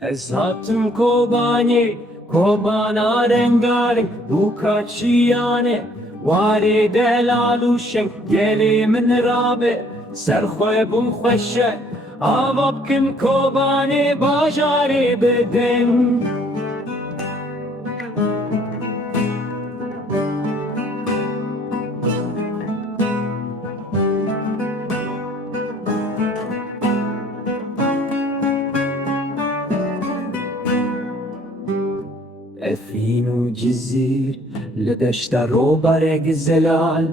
Ez hatım kobana rengarenk bu kaçiyane Ware delalu şenk geli min rabe Serxwe bum xweşe Ava bikin kobanê bajarê bidin Efîn û cizîr li deşta robarek zelal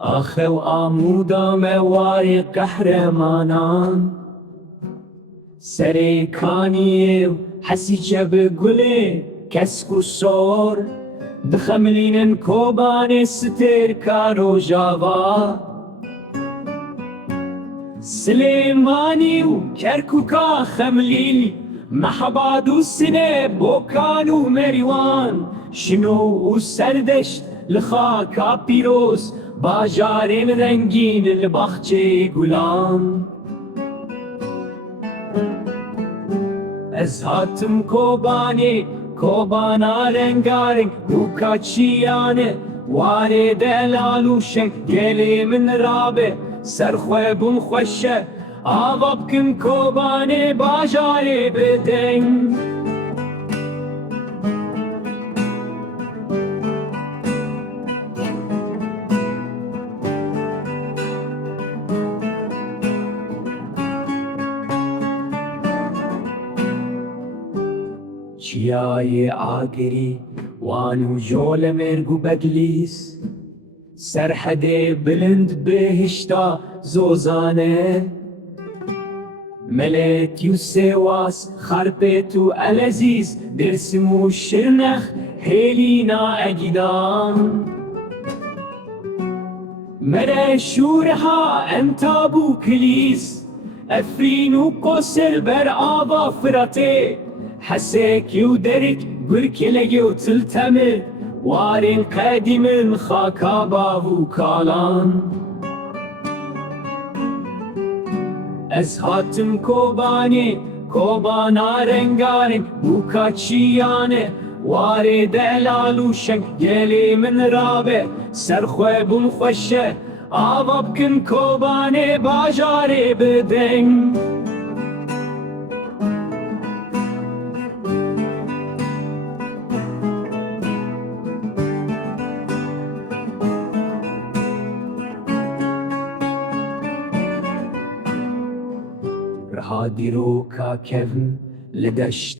Axew amuda me warê qehremanan Serê kaniyê hesîçe bi gulê kesk û sor Dixemilînin kobanê stêrka rojava Silêmanî û Kerkûka Xemilînî Mehabad û Sinê Bokan û Merîwan Şino û serdeşt li xaka pîroz Bajarên rengîn li baxçeyê gulan Ez hatım kobana rengarenk bu kaçiyane Warê delal û şenk gelê min rabe Serxwe bûm xweşe Ava bikin kobanê bajarê bidin Çiyayê agerî wan û jole mêrg û bedlîs Serhedê bilind bihişta zozane Melêtî û Sêwas, Xarpêt û Elezîz Dêrsim û Şirnex hêlîna egîdan Mere şûreha Emtab û Kilîs Efrîn û Qosir ber ava Firatê Hesekî û Derik, Gurkilegî û Tiltemir Warên qedîmin xaka bav û kalan Ez hatım kobana rengarenk bu kaçiyane Warê delal û şenk gelê min rabe Serxwe bûm xweşe Ava bikin kobanê bajarê bidin Riha dîroka kevn li deşt